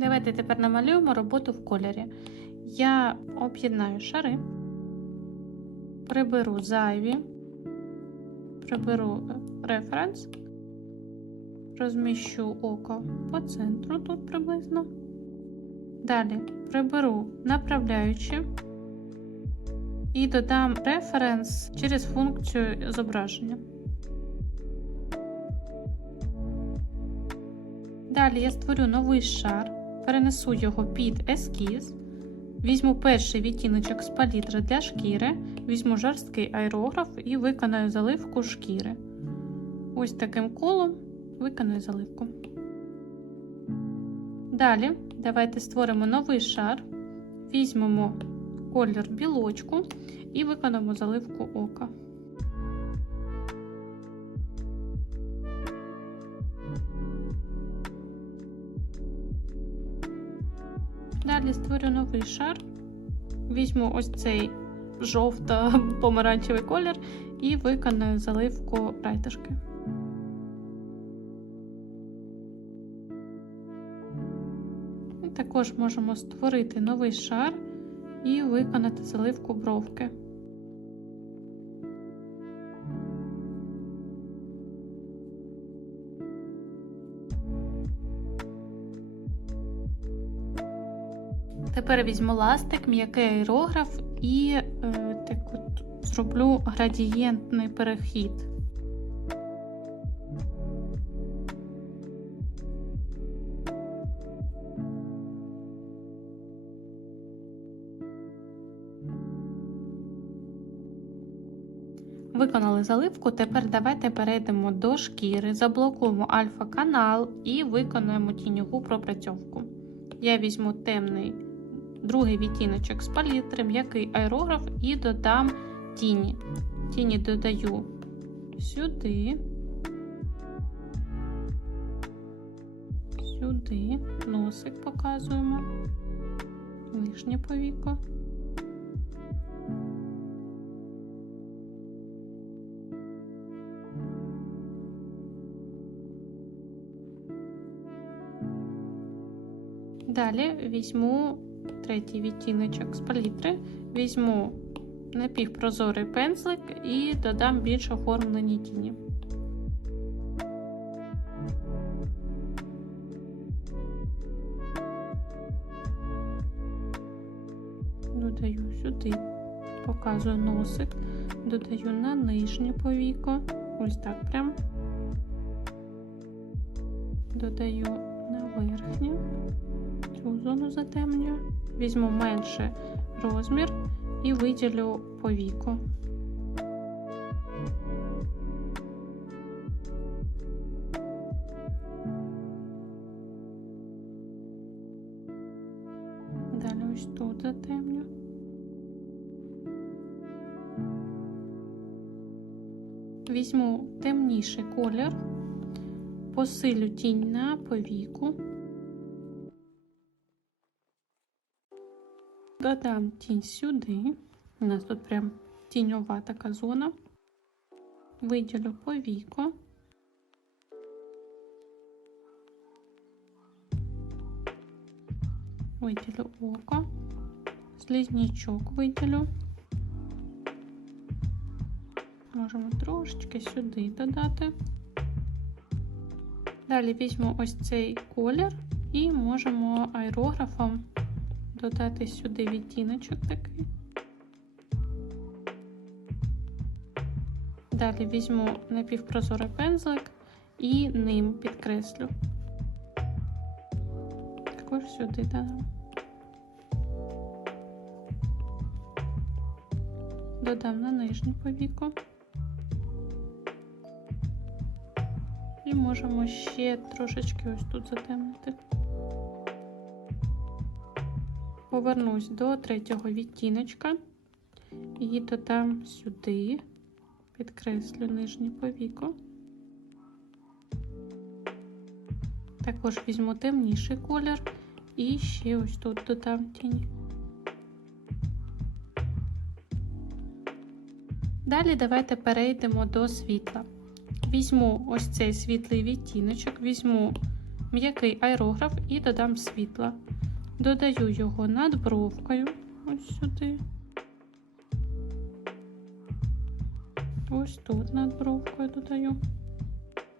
Давайте тепер намалюємо роботу в кольорі. Я об'єднаю шари, приберу зайві, приберу е, референс, розміщу око по центру тут приблизно. Далі приберу направляючи і додам референс через функцію зображення. Далі я створю новий шар, перенесу його під ескіз, візьму перший відтіночок з палітри для шкіри, візьму жорсткий аерограф і виконаю заливку шкіри. Ось таким колом виконую заливку. Далі давайте створимо новий шар, візьмемо колір білочку і виконаємо заливку ока. Далі створю новий шар, візьму ось цей жовто-помаранчевий колір і виконаю заливку райтишки. Також можемо створити новий шар і виконати заливку бровки. Тепер візьму ластик, м'який аерограф і е, так от зроблю градієнтний перехід. Виконали заливку, тепер давайте перейдемо до шкіри, заблокуємо альфа-канал і виконуємо тіньову пропрацьовку. Я візьму темний другий відтіночок з палітри, м'який аерограф і додам тіні. Тіні додаю сюди, сюди, носик показуємо, нижнє повіко. Далі візьму третій відтіночок з палітри, візьму напівпрозорий пензлик і додам більш оформлені тіні. Додаю сюди, показую носик, додаю на нижнє повіко, ось так прям. Додаю на верхнє зону затемнюю, візьму менше розмір і виділю повіку. Далі ось тут затемню. Візьму темніший колір, посилю тінь на повіку. Додам тінь сюди. У нас тут прям тіньова така зона. Виділю повіко. Виділю око, слізнічок виділю. Можемо трошечки сюди додати. Далі візьму ось цей колір і можемо аерографом додати сюди відтіночок такий. Далі візьму напівпрозорий пензлик і ним підкреслю. Також сюди додам. Додам на нижню повіку. І можемо ще трошечки ось тут затемнити. Повернусь до третього відтіночка і додам сюди, підкреслю нижнє повіко. Також візьму темніший колір і ще ось тут додам тінь. Далі давайте перейдемо до світла. Візьму ось цей світлий відтіночок, візьму м'який аерограф і додам світла. Додаю його над бровкою. Ось сюди. Ось тут над бровкою додаю.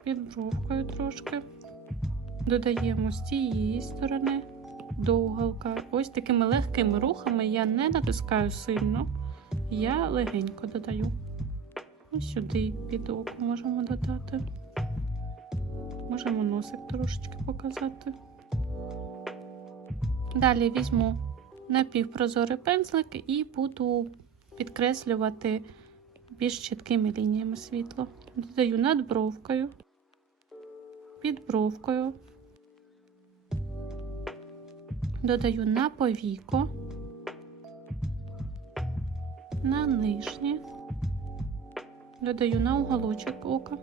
Під бровкою трошки. Додаємо з цієї сторони до уголка. Ось такими легкими рухами я не натискаю сильно, я легенько додаю. Ось сюди під око можемо додати. Можемо носик трошечки показати. Далі візьму напівпрозорий пензлик і буду підкреслювати більш чіткими лініями світло. Додаю над бровкою, під бровкою, додаю на повіко, на нижнє, додаю на уголочок ока.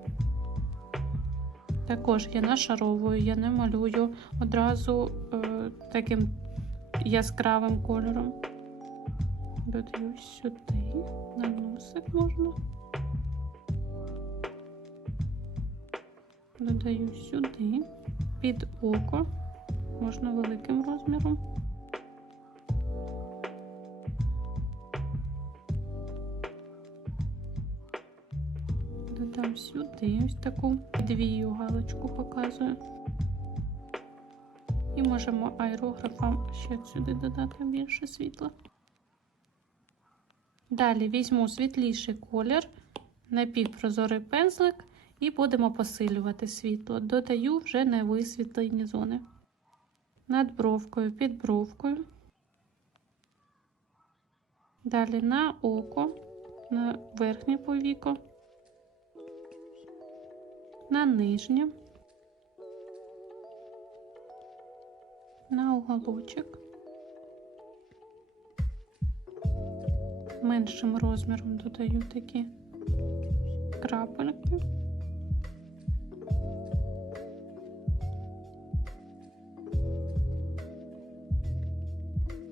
Також я нашаровую, я не малюю одразу е, таким яскравим кольором. Додаю сюди, на носик можна. Додаю сюди, під око, можна великим розміром. Додам сюди ось таку двію галочку показую. І можемо аерографом ще сюди додати більше світла. Далі візьму світліший колір, напівпрозорий пензлик і будемо посилювати світло. Додаю вже на висвітлені зони. Над бровкою, під бровкою. Далі на око, на верхнє повіко, на нижнє, на уголочок. Меншим розміром додаю такі крапельки.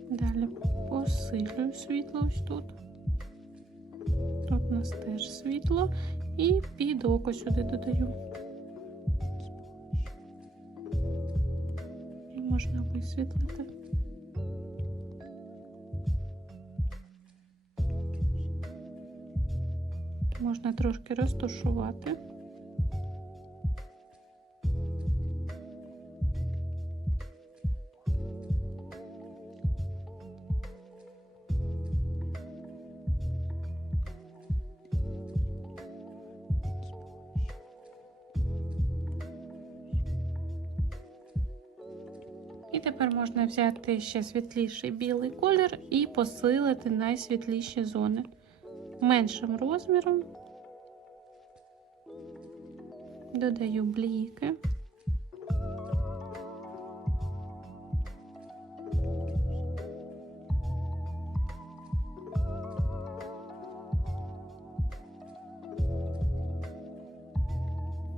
Далі посилюю світло ось тут. Тут у нас теж світло і під око сюди додаю. І можна висвітлити. Можна трошки розташувати. Взяти ще світліший білий колір і посилити найсвітліші зони меншим розміром. Додаю бліки.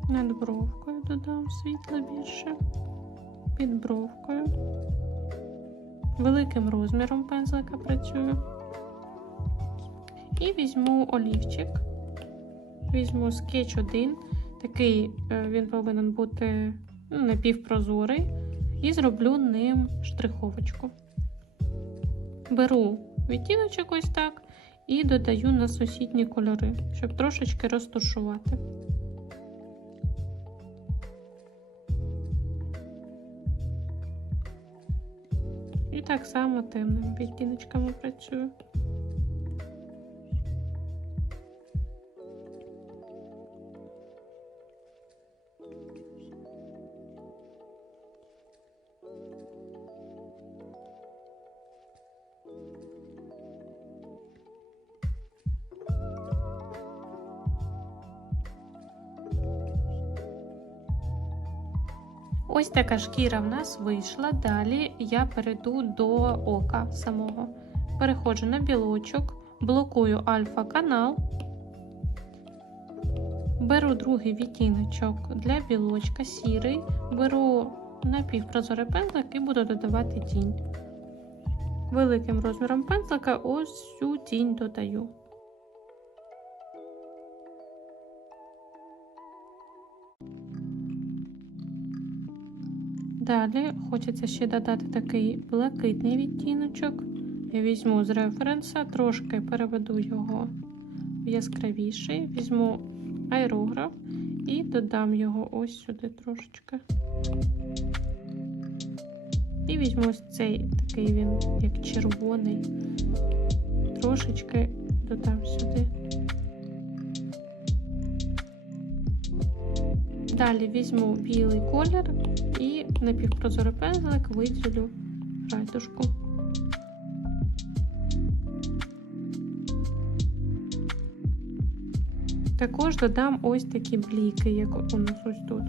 Над бровкою додам світла більше, під бровкою, великим розміром пензлика працюю. І візьму олівчик, візьму скетч 1, такий е, він повинен бути ну, напівпрозорий, і зроблю ним штриховочку. Беру відтіночок ось так і додаю на сусідні кольори, щоб трошечки розташувати. І так само темними відтіночками працюю. Ось така шкіра в нас вийшла. Далі я перейду до ока самого. Переходжу на білочок, блокую альфа-канал, беру другий відтіночок для білочка сірий, беру напівпрозорий пензлик і буду додавати тінь. Великим розміром пензлика ось цю тінь додаю. Далі хочеться ще додати такий блакитний відтіночок. Я візьму з референса, трошки переведу його в яскравіший, візьму аерограф і додам його ось сюди трошечки. І візьму ось цей такий він, як червоний, трошечки додам сюди. Далі візьму білий колір і напівпрозорий пензлик виділю райдушку. Також додам ось такі бліки, як у нас ось тут.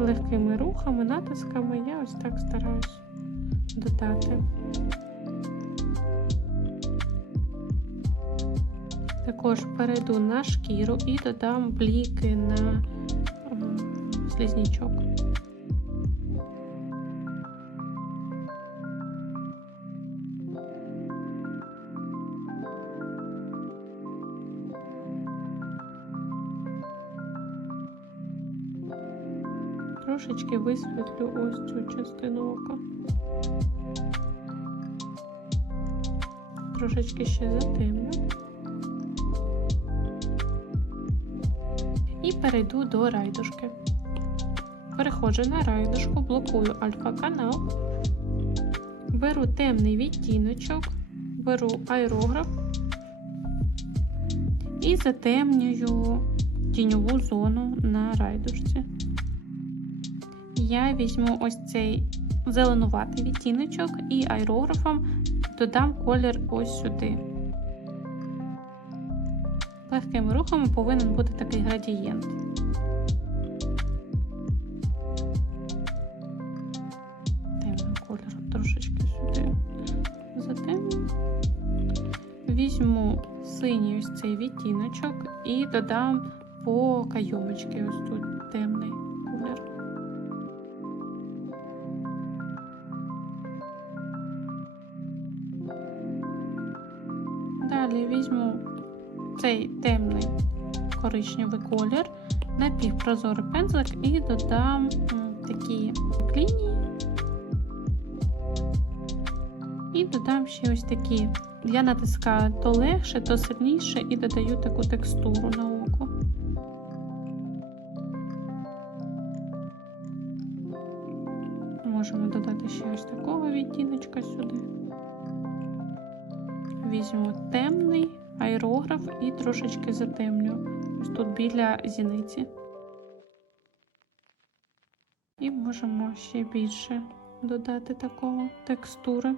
Легкими рухами, натисками я ось так стараюсь додати. Також перейду на шкіру і додам бліки на м, слизнячок. Трошечки висвітлю ось цю частину ока. Трошечки ще затемню. І перейду до райдушки. Переходжу на райдушку, блокую альфа-канал, беру темний відтіночок, беру аерограф і затемнюю тіньову зону на райдушці. Я візьму ось цей зеленуватий відтіночок і аерографом додам колір ось сюди. Легкими рухами повинен бути такий градієнт. Візьму синій ось цей відтіночок і додам по кайомочки ось тут темний цей темний коричневий колір, напівпрозорий пензлик і додам такі лінії. І додам ще ось такі. Я натискаю то легше, то сильніше і додаю таку текстуру на око. Можемо додати ще ось такого відтіночка сюди. Візьму темний аерограф і трошечки затемню. Ось тут біля зіниці. І можемо ще більше додати такого текстури.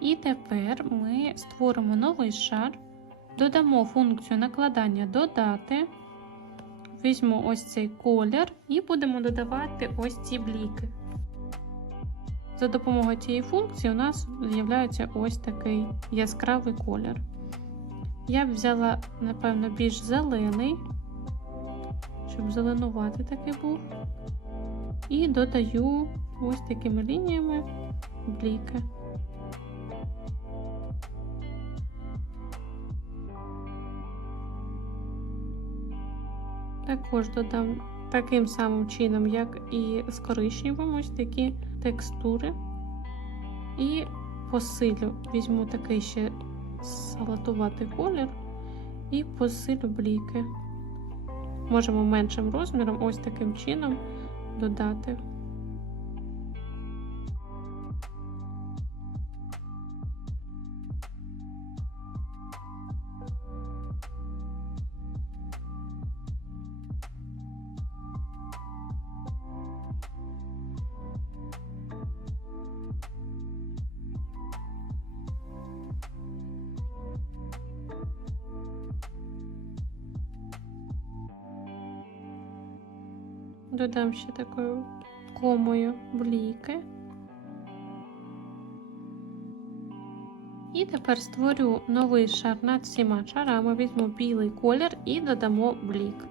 І тепер ми створимо новий шар, додамо функцію накладання додати. Візьму ось цей колір і будемо додавати ось ці бліки. За допомогою цієї функції у нас з'являється ось такий яскравий колір. Я б взяла, напевно, більш зелений, щоб зеленувати такий був. І додаю ось такими лініями бліки. Також додам таким самим чином, як і з коричневим, ось такі текстури. І посилю, візьму такий ще салатуватий колір і посилю бліки. Можемо меншим розміром, ось таким чином додати. Додам ще такою комою бліки. І тепер створю новий шар над всіма шарами. Візьму білий колір і додамо блік.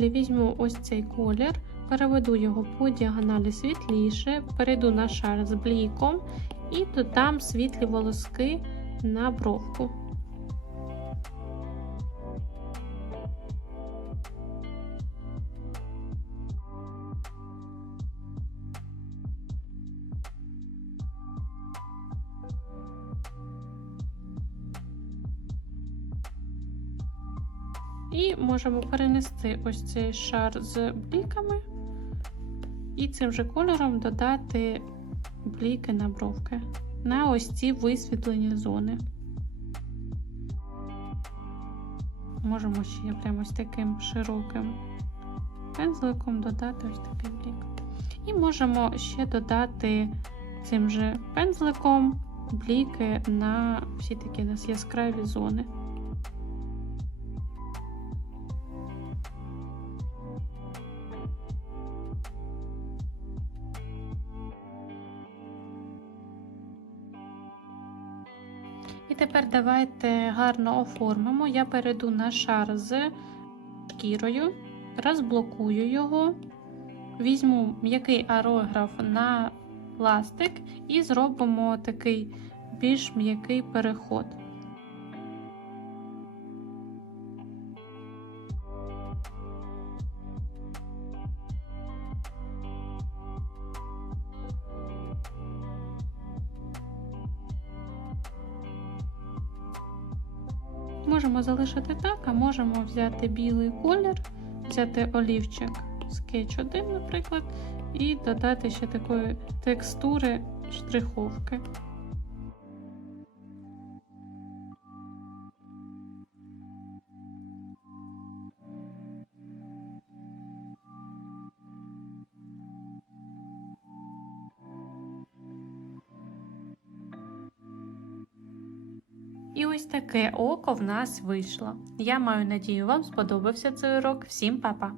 Далі візьму ось цей колір, переведу його по діагоналі світліше, перейду на шар з бліком і додам світлі волоски на бровку. Можемо перенести ось цей шар з бліками і цим же кольором додати бліки на бровки на ось ці висвітлені зони. Можемо ще прямо ось таким широким пензликом додати ось такий блік. І можемо ще додати цим же пензликом бліки на всі такі у нас яскраві зони. Давайте гарно оформимо. Я перейду на шар з шкірою, розблокую його, візьму м'який аерограф на пластик і зробимо такий більш м'який переход. Залишити так, а можемо взяти білий колір, взяти олівчик скетч 1, наприклад, і додати ще такої текстури штриховки. Таке око в нас вийшло. Я маю надію, вам сподобався цей урок. Всім па-па!